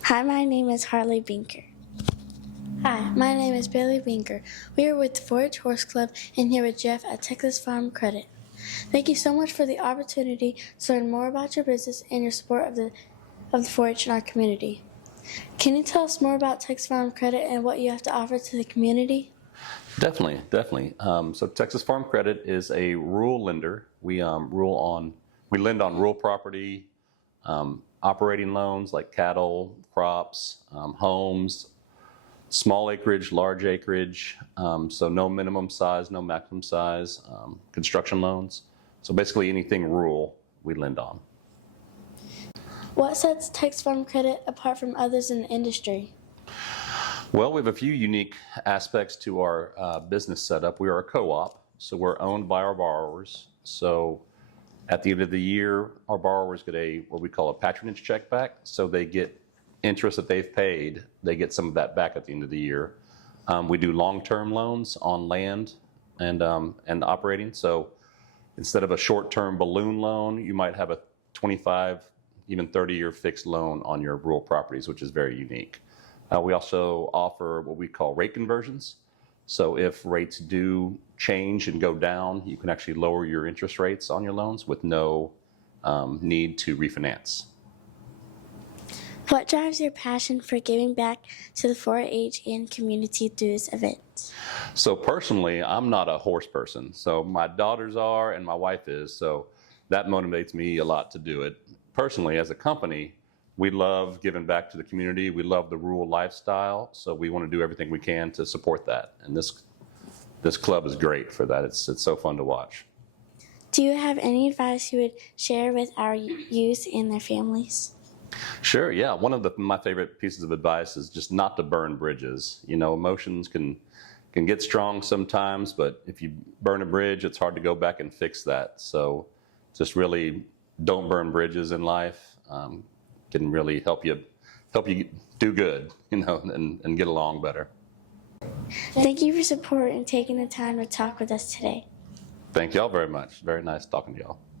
Hi, my name is Harley Binker. Hi, my name is Bailey Binker. We are with the 4-H Horse Club and here with Jeff at Texas Farm Credit. Thank you so much for the opportunity to learn more about your business and your support of the 4-H in our community. Can you tell us more about Texas Farm Credit and what you have to offer to the community? Definitely. So Texas Farm Credit is a rural lender. We lend on rural property, operating loans like cattle, crops, homes, small acreage, large acreage. So no minimum size, no maximum size, construction loans. So basically anything rural we lend on. What sets Texas Farm Credit apart from others in the industry? Well, we have a few unique aspects to our business setup. We are a co-op, so we're owned by our borrowers. So at the end of the year, our borrowers get what we call a patronage check back. So they get interest that they've paid. They get some of that back at the end of the year. We do long-term loans on land and operating. So instead of a short-term balloon loan, you might have a 25, even 30-year fixed loan on your rural properties, which is very unique. We also offer what we call rate conversions. So if rates do change and go down, you can actually lower your interest rates on your loans with no need to refinance. What drives your passion for giving back to the 4-H and community through this event? So personally, I'm not a horse person. So my daughters are and my wife is. So that motivates me a lot to do it. Personally, as a company, we love giving back to the community. We love the rural lifestyle, so we want to do everything we can to support that. And this club is great for that. It's so fun to watch. Do you have any advice you would share with our youth and their families? Sure, yeah. One of my favorite pieces of advice is just not to burn bridges. You know, emotions can get strong sometimes, but if you burn a bridge, it's hard to go back and fix that. So just really don't burn bridges in life. Can really help you do good, and get along better. Thank you for support and taking the time to talk with us today. Thank y'all very much. Very nice talking to y'all.